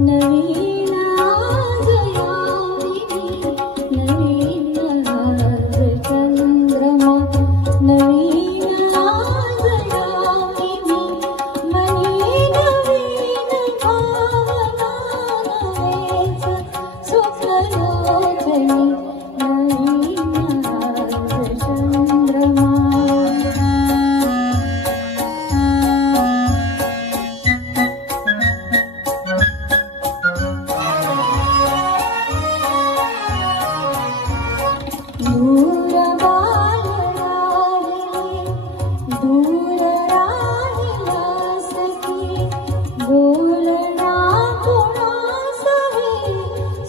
नवीन आज यामिनी नवीन आज चंद्रमा नवीन आज यामिनी मनी नवीन भावना नवेच सुखलोचनी नवीन आज चंद्रमा दूर दूर राहिला सखी बोलना कोणास हे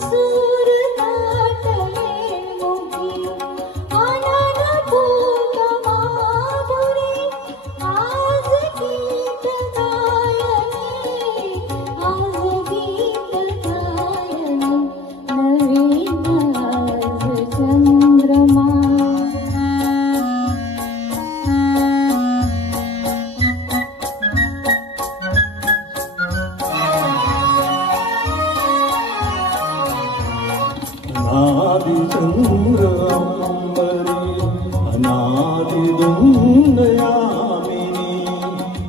सूर ताटले मुखी आनंद भूत माधुरी आज गीत गायनी आज गीत गायनी नवीन आज चंद्रमा अनादि चंद्र अंबरी अनादि दुंद यामिनी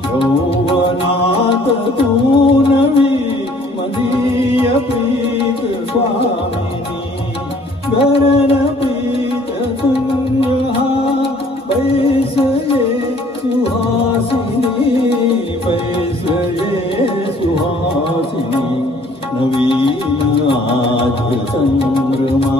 यौवनात तू नवी मदीय प्रीत स्वामिनी गरन प्रीत तुंग हा बैस ये सुहासिनी बैस ये सुहासिनी नवीन आज चंद्रमा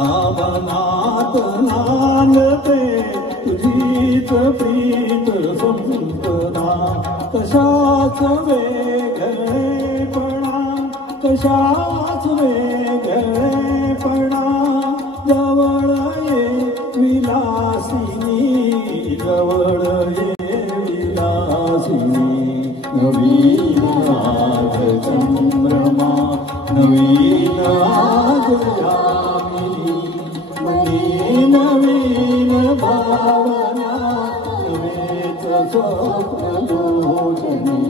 यावनात नांदते तुझीच प्रीत संपदा कशाच वेगळेपणा कशाच वेगळेपणा जवळ ये विलासिनी जवळ ये विलासिनी नवीन आज चंद्रमा नवीन आज नवीन भावना नवेच स्वप्नलोचनी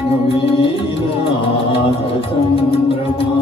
नवीन आज चंद्रमा